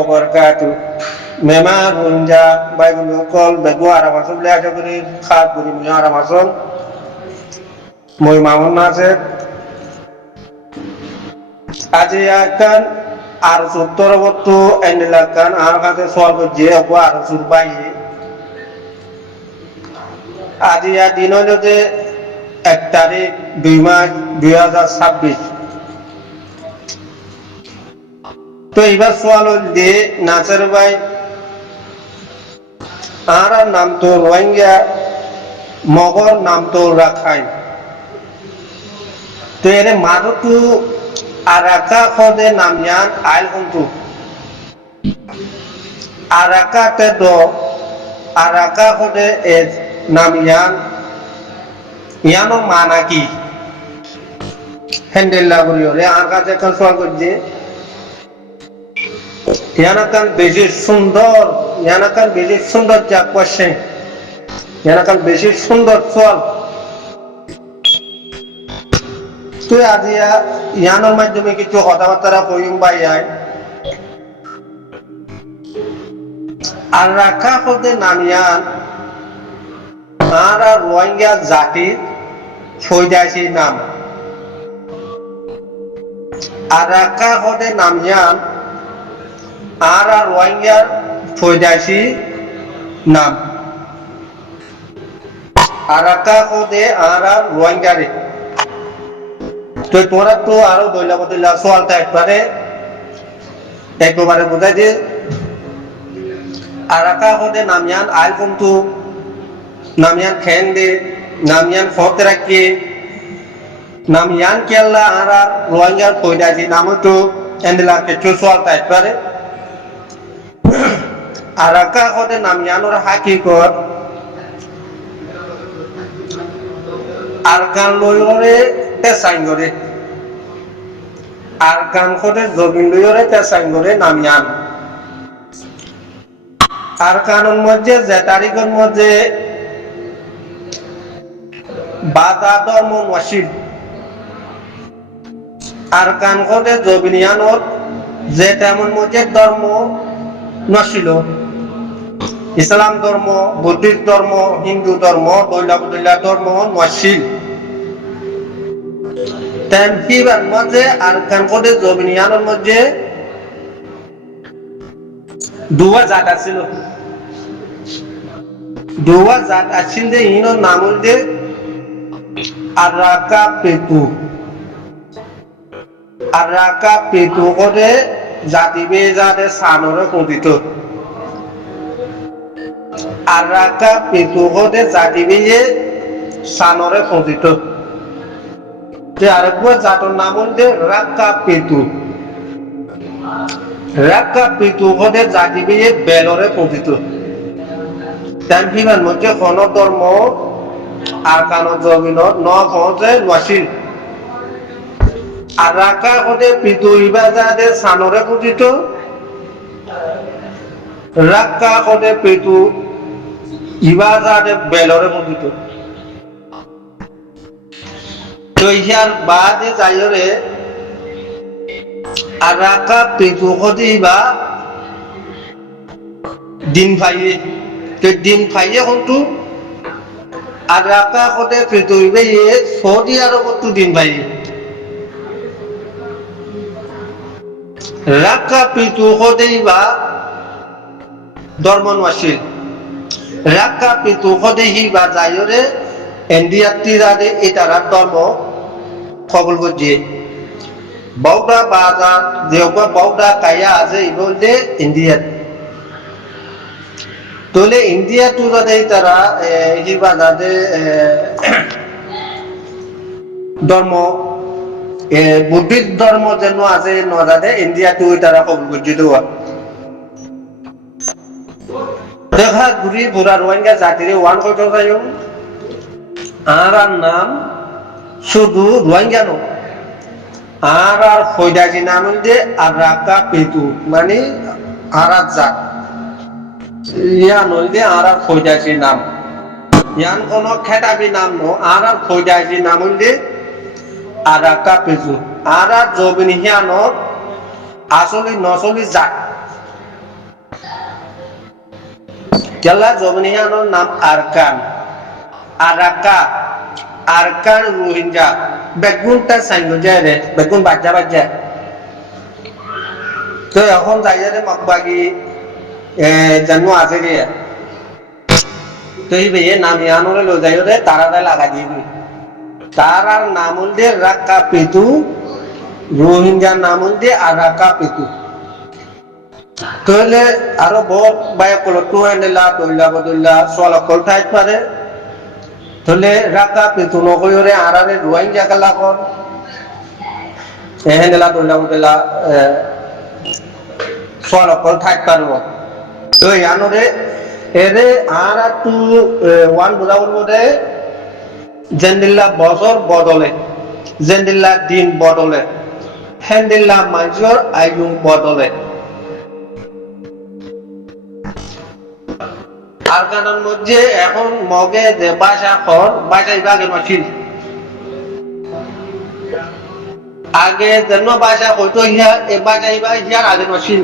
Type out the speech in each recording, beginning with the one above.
wabarakatuh. Memang runja baik lokal begua aramasol lihat jadi khas beri punya aramasol. Moi mamun nase. Aja akan arus utara waktu endilakan arus soal kerja aku arus surbai. Aja dino jadi 1 তারিখ 2 মাস 2026 তো এবার সওয়াল দিয়ে নাসির ভাই আর নাম তো রোহিঙ্গা মগর নাম তো রাখাই তো এর মারুতু আরাকা খদে নামিয়ান আইল হন্তু আরাকা তে দো আরাকা খদে এ নামিয়ান ইয়ানো মানা কি হ্যান্ডেল করিওরে আর কাছে কোন সওয়াল করছে ইয়ানাকান বেশি সুন্দর যা কোশ্চেন ইয়ানাকান বেশি সুন্দর সওয়াল তুই আজিয়া ইয়ানোর মাধ্যমে কিছু কথাবার্তা কইম ভাইয়াই আর রাখা হতে নামিয়ান আর রোহিঙ্গা জাতির ফৈদাসী নাম আর রাখা হতে নামিয়ান আর রোহিঙ্গার ফৈদাসী নাম আর রাখা হতে আর রোহিঙ্গারে তো তোরা তো আরো দইলা বদলা সওয়ালটা একবারে বোঝাই যে আর রাখা হতে নামিয়ান আইল কিন্তু নামিয়ান খেন্দে নামিয়ান ফতরাকে নামিয়ান কেল্লা আর রোহিঙ্গার ফৈদাসী নাম তো এন্ডলাকে চুসওয়ালটা একবারে আর রাখা হতে নামিয়ানোর হাকিকত আরকান লয়রে তেসাঙ্গরে আরকান হতে জবিন লয়রে তেসাঙ্গরে নামিয়ান আরকানের মধ্যে যে তারিখের মধ্যে বাদা ধর্ম ওয়াসিব আরকান হতে জবিনিয়ানোর যে তেমন মধ্যে ধর্ম নছিল ইসলাম ধর্ম বৌদ্ধিক ধর্ম হিন্দু ধর্ম দৈলা ধর্ম নছিল তেম কিবার মধ্যে আরকান হতে জবিনিয়ানোর মধ্যে দুয়া জাত আছিল যে ইনোর নাম হইতে আরাকা পেতু করে জাতিবে যাতে সানরে পতিত আরাকা পেতু করে জাতিবে সানরে পতিত যে আরেকবার জাতর নাম হইতে রাক্কা পেতু করে জাতিবে বেলরে পতিত তেম কিমান মধ্যে কোন ধর্ম আর কান জমিনত ন পৌঁছে ওয়াসিল আর রাখা হতে পিতু ইবাজাদে সানরে পতিত রাখা হতে পিতু ইবাজাদে বেলরে পতিত তো ইহার বাদে যাইরে আর রাখা পিতু হতে ইবা দিন ভাইয়ে তো দিন ভাইয়ে কিন্তু আর রাখা হতে পিতু ইবে সৌদি আরব তো দিন ভাইয়ে রাখা পিতু হতেই বা ধর্ম ওয়াসিল রাখা পিতু হতেই বা যাইরে ইন্ডিয়াতে যাতে এটারা ধর্ম কবুল করছে বৌদ্ধা বাজার যেগুলো বৌদ্ধা কায়া আছে বলতে ইন্ডিয়াত তোলে ইন্ডিয়া তো যাতে তারা এই বাজারে ধর্ম বুদ্ধিক ধর্ম যেন আছে নজাদে ইন্ডিয়া তো তারা কবুল করছে তো দেখা ঘুরি ঘোরা রোহিঙ্গা জাতিরে ওয়ান কত যাই আর নাম শুধু রোহিঙ্গা নো আর ফৈদাসী নাম হইতে আর রাকা পেতু মানে আর জাত ইয়া নইলে আর ফৈদাসী নাম ইয়ান কোন খেতাবি নাম নো আর ফৈদাসী নাম হইতে আর রাকা পেতু আর জবিন হিয়ানোর আসলে নসলি জাত Jalla Jobniano nam Arkan Araka Arkan Rohingya Begunta Sangoja Begun Baja Baja তো এখন যাইয়ারে মকবাগি জন্ম আছে গিয়া তো এই বেয়ে নামিয়ানোরে লো যাইরে তারাটা লাগা দিবি তারার নামুল দিয়ে রাক্কা পেতু রোহিঙ্গা নামুল দিয়ে আরাকা পেতু তাহলে আরো বহুত বায়া কলো টু হ্যান্ডেলা দইলা বদইলা সোয়ালা কল ঠাইত পারে তাহলে রাক্কা পেতু নকইরে আরারে রোহিঙ্গা গালা কর হ্যান্ডেলা দইলা বদইলা সোয়ালা কল ঠাইত পারবো তো ইয়ানোরে এরে আরা টু ওয়ান বুঝাবর মধ্যে জেন্দিল্লা বছর বদলে জেন্দিল্লা দিন বদলে হ্যান্দিল্লা মাইজর আইয়ুং বদলে আর কারণ মধ্যে এখন মগে যে ভাষা খন ভাষা বিভাগে মাছিল আগে যেন ভাষা হইতো ইহা এ ভাষা বিভাগ ইহার আগে মাছিল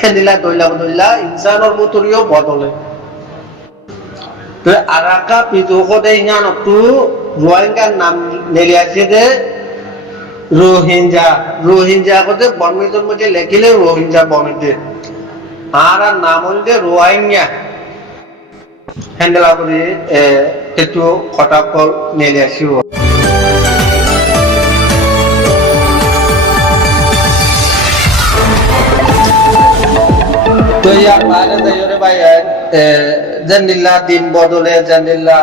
হ্যান্দিল্লা দইলা বদইলা ইনসানোর মতরিও বদলে তো আরাকা পিতুকতে ইহান তু রোহিঙ্গার নাম নেলিয়াছে যে রোহিঙ্গা কতে বর্মিতর মধ্যে লেখিলে রোহিঙ্গা বর্মিতে আর নাম হইলে রোহিঙ্গা হ্যান্ডেলা করে একটু খটাকল নেলিয়াছিও তো ইয়ার বাইরে যাইরে ভাই জানিল্লা দিন বদলে জানিল্লা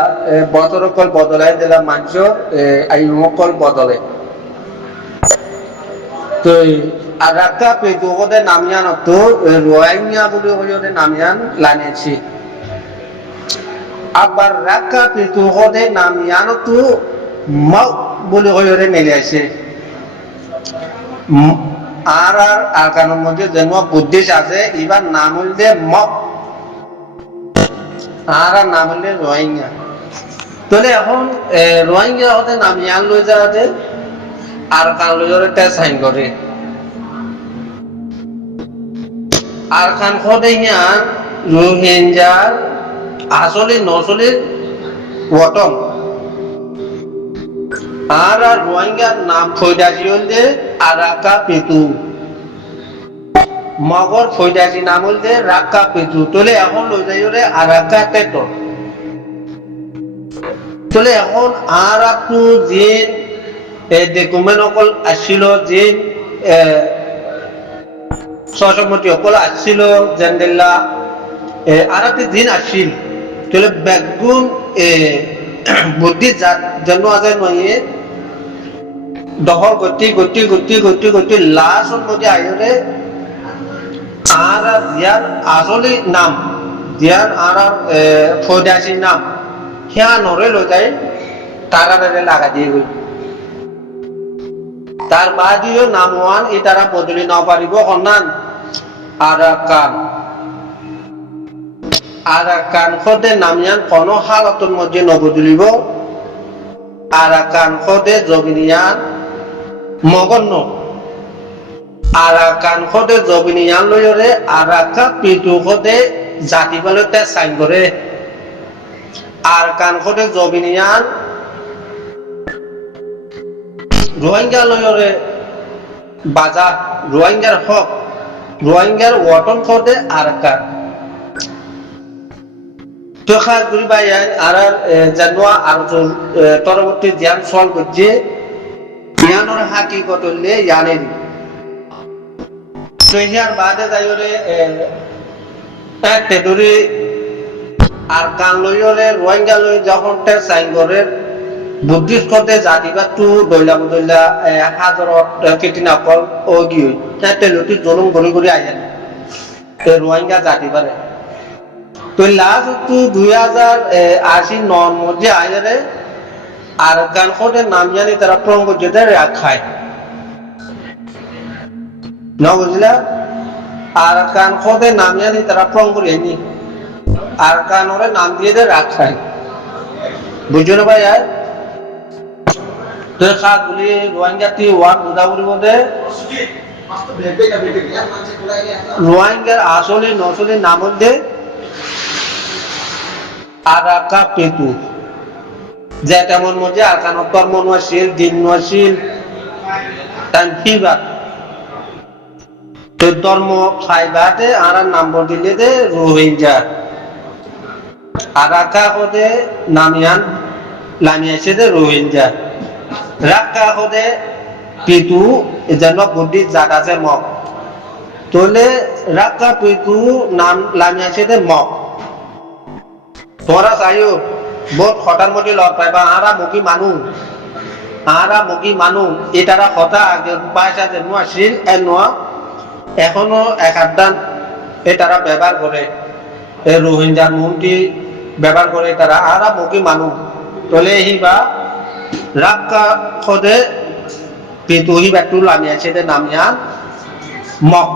বছরকল বদলে দিলা মাংস আয়ুকল বদলে তো আরাকা পেতুকতে নামিয়ান তো রোহিঙ্গা বলে হইতে নামিয়ান লানেছি আবার রাকা পেতুকতে নামিয়ান তো মাও বলে হইতে নেলিয়াছে আর কারণ মধ্যে জন্ম বুদ্ধিশ আছে এবার নাম হইলে মক আর নাম হইলে রোহিঙ্গা তাহলে এখন রোহিঙ্গা হতে নামিয়ান লই যাওয়াতে আর কান লই একটা সাইন করে আর কান খতে ইয়ান রোহিঙ্গার আসলে নসলে ওটম আর রোহিঙ্গার নাম ফৈদাজি হইলে আরাকা পেতু মগর ফৈদাজি নাম হইলে রাক্কা পেতু তাহলে এখন লই যাইরে আরাকা তেত তাহলে এখন আর আপু যে ডকুমেন্ট অকল আসছিল যে সহসম্মতি অকল আসছিল জেন্দেল্লা আর একটি দিন আসছিল তাহলে বেগুন বুদ্ধি জন্ম আছে নয় দহর গতি লাস্ট মধ্যে আইরে আর দিয়ার আসলে নাম দিয়ার আর ফৌদাসি নাম হিয়া নরে লই যায় তারা লাগা দিয়ে গই তার বাদিও নাম ওয়ান এই তারা বদলি না পারিব হন্নান আরাকান খদে নামিয়ান কোন হালতর মধ্যে নবদলিব আরাকান খদে জবিনিয়ান মগন্ন আরাকান খদে জবিনিয়ান লয়রে আরাকা পিটু খদে জাতি বলতে সাইন করে আর কান খদে জবিনিয়ান রোহিঙ্গা লয়রে বাজার রোহিঙ্গার হক রোহিঙ্গার ওয়াটন খদে আরাকান তো খাস গুরি ভাই আর জানুয়া আর পরবর্তী ধ্যান সল করছে জ্ঞানের হাকিকত হইলে জানেন তো ইয়ার বাদে যাইরে একটা ধরে আর কান লইরে রোহিঙ্গা লই যখন তে সাইন করে বুদ্ধিস্ট করতে জাতিবা টু দইলা বদইলা হাজারত কেটিনা কল ও গিয়ে একটা লটি জলম গড়ি গড়ি আইয়া রোহিঙ্গা জাতি পারে তো লাস্ট 2089 মধ্যে আইরে আর গান খোদে নাম জানি তারা প্রঙ্গ যেতে রাখায় না বুঝলা আর গান খোদে নাম জানি তারা প্রঙ্গ রেনি আর গান ওরে নাম দিয়ে দে রাখায় বুঝছো না ভাই তো খাগুলি রোহিঙ্গাটি ওয়ান বুঝাবুড়ি মধ্যে রোহিঙ্গার আসলে নসলে নাম মধ্যে আরাকা পেতু যেটা মন মধ্যে আরকানত কর্ম নশীল দিন নশীল তাই ফিবা তো ধর্ম ফাইবাতে আর নাম্বার দিলে দে রোহিঙ্গা আরাকা হদে নামিয়ান লামিয়াছে দে রোহিঙ্গা রাক্কা হদে পিতু এজন্য বুদ্ধি জাগাছে মক তোলে রাক্কা পিতু নাম লামিয়াছে দে মক তোরা চাইও বহুত হঠার মধ্যে লড় পাইবা আরা মুখী মানুষ এটারা হঠা আগে পয়সা যে নোয়াশীল নোয়া এখনো এক আধদান এটারা ব্যবহার করে রোহিঙ্গার মন্ত্রী ব্যবহার করে তারা আরা মুখী মানুষ তোলে হিবা রাক্কা খদে পিতু হিবা টু লামিয়াছে দে নামিয়া মক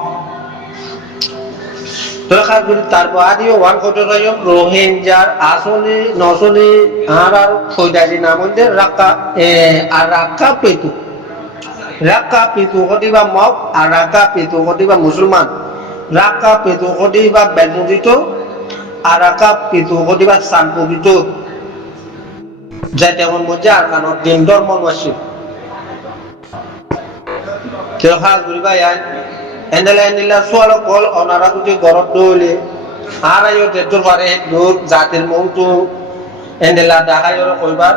তারপর আদিও ওয়ান কত রোহিঙ্গার আসলে নসলে আর ফৈদাজি নাম হইতে রাক্কা আর রাক্কা পেতু কদিবা মগ আর রাক্কা পেতু কদিবা মুসলমান রাক্কা পেতু কদিবা বেদমুদিত আর রাক্কা পেতু কদিবা সানপুদিত যাতে এমন মধ্যে আর কারণ দিন ধর্ম নসিব কেউ হাত ঘুরিবা এন্ডেলা সোয়াল কল অনারা যদি গরত দৌলে আর আইও দেতুর পারে দূর জাতির মৌতু এন্ডেলা দেখাইও কইবার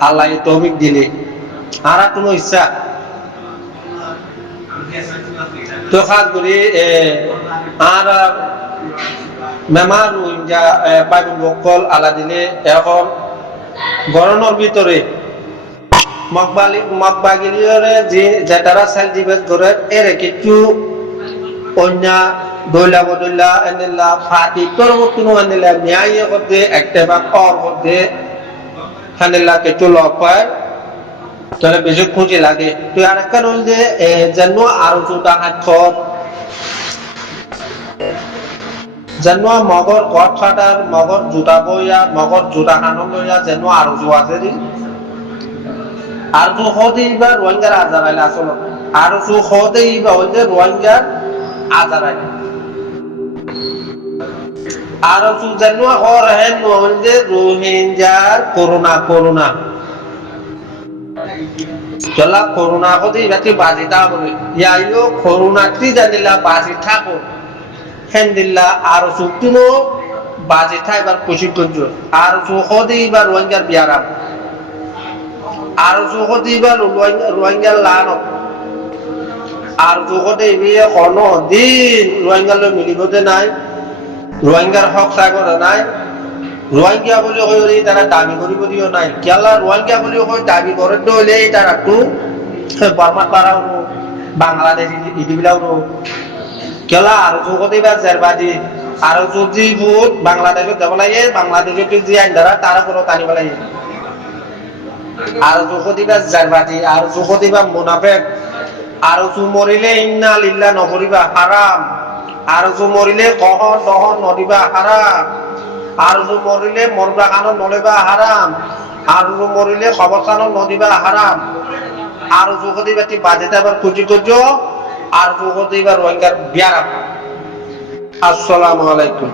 আল্লাহ তৌফিক দিলে আর কোনো ইচ্ছা তো খাস করি আর মেমার রোহিঙ্গা বাইবুল বকল আলা দিলে এখন গরনের ভিতরে মকবাগিলিয়রে যে যেটারা সেল ডিবেট করে এর কিছু অন্য দৈলা বদৈলা এনেলা ফাটি পরবর্তীনো এনেলা ন্যায় করতে একটা বা কর করতে হানেলা কিছু লগ পায় তাহলে বেশি খুঁজে লাগে তো আর একটা হল যে যেন আরো জুতা হাত যেন মগর গড় ফাটার মগর জুতা বইয়া মগর জুতা খানো লইয়া যেন আরো জু আছে আর তো হতেইবা রোহিঙ্গার আজার আইলে আসলে আর তো হতেইবা হইলে রোহিঙ্গার আজার আইলে আর তো যেন হর হেন হইলে রোহিঙ্গার করোনা চলা করোনা হতেইবা কি বাজিতা বলে ইয়াইও করোনাটি জানিলা বাজি থাকো হেন দিল্লা আর সুক্তিনো বাজি থাইবার খুশি করছো আর তো হতেইবা রোহিঙ্গার বিয়ারাম আর যুগতে এবার রোহিঙ্গার লান আর যুগতে এবিয়ে কোনো দিন রোহিঙ্গালৈ মিলিবতে নাই রোহিঙ্গার হক চাইবতে নাই রোহিঙ্গা বুলি কই তারা দাবি কৰিব দিও নাই কেলা রোহিঙ্গা বুলি কই দাবি করে দলে তারা তো বর্মা পারাও বাংলাদেশ ইদিবিলাও কেলা আর যুগতে বা জারবাদি আর যদি ভূত বাংলাদেশত যাব লাগে বাংলাদেশত যে আইন দ্বারা তার উপর টানিব লাগে আর যুগদিবা জারবাতি আর যুগদিবা মুনাফিক আর যু মরিলে ইন্না লিল্লাহ নকরিবা হারাম আর যু মরিলে কহন দহন নদিবা হারাম আর যু মরিলে মরবা খানো নলেবা হারাম আর যু মরিলে খবর খানো নদিবা হারাম আর যুগদিবাতি বাজেতে আবার খুঁজি করছ আর যুগদিবা রোহিঙ্গার বিয়ারাম আসসালামু আলাইকুম